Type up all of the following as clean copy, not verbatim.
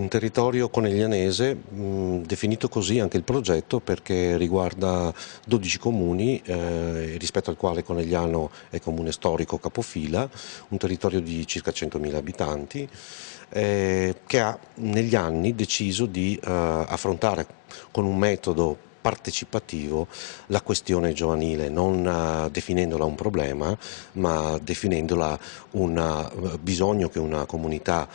Un territorio coneglianese, definito così anche il progetto perché riguarda 12 comuni, rispetto al quale Conegliano è comune storico capofila, un territorio di circa 100.000 abitanti, che ha negli anni deciso di affrontare con un metodo partecipativo la questione giovanile, non definendola un problema, ma definendola un bisogno che una comunità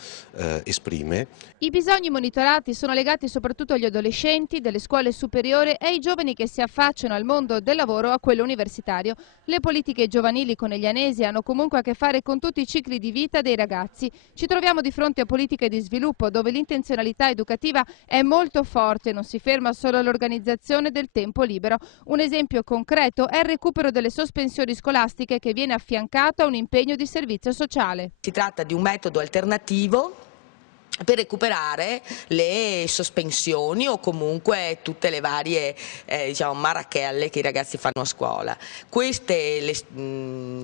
esprime. I bisogni monitorati sono legati soprattutto agli adolescenti delle scuole superiori e ai giovani che si affacciano al mondo del lavoro o a quello universitario. Le politiche giovanili coneglianesi hanno comunque a che fare con tutti i cicli di vita dei ragazzi. Ci troviamo di fronte a politiche di sviluppo dove l'intenzionalità educativa è molto forte, non si ferma solo all'organizzazione del tempo libero. Un esempio concreto è il recupero delle sospensioni scolastiche che viene affiancato a un impegno di servizio sociale. Si tratta di un metodo alternativo per recuperare le sospensioni o comunque tutte le varie marachelle che i ragazzi fanno a scuola. Queste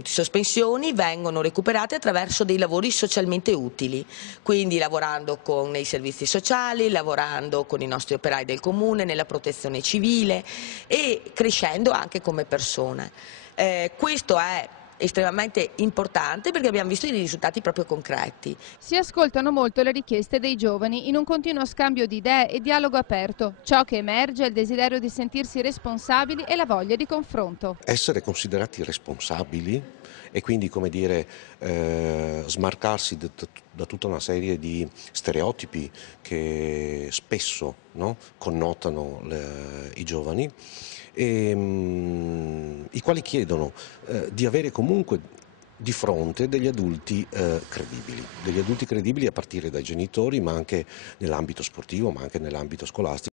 sospensioni vengono recuperate attraverso dei lavori socialmente utili, quindi lavorando con i servizi sociali, lavorando con i nostri operai del comune, nella protezione civile e crescendo anche come persone. Questo è estremamente importante perché abbiamo visto dei risultati proprio concreti. Si ascoltano molto le richieste dei giovani in un continuo scambio di idee e dialogo aperto. Ciò che emerge è il desiderio di sentirsi responsabili e la voglia di confronto. Essere considerati responsabili e quindi, come dire, smarcarsi da tutta una serie di stereotipi che spesso, no, connotano i giovani, i quali chiedono di avere comunque di fronte degli adulti credibili a partire dai genitori, ma anche nell'ambito sportivo, ma anche nell'ambito scolastico.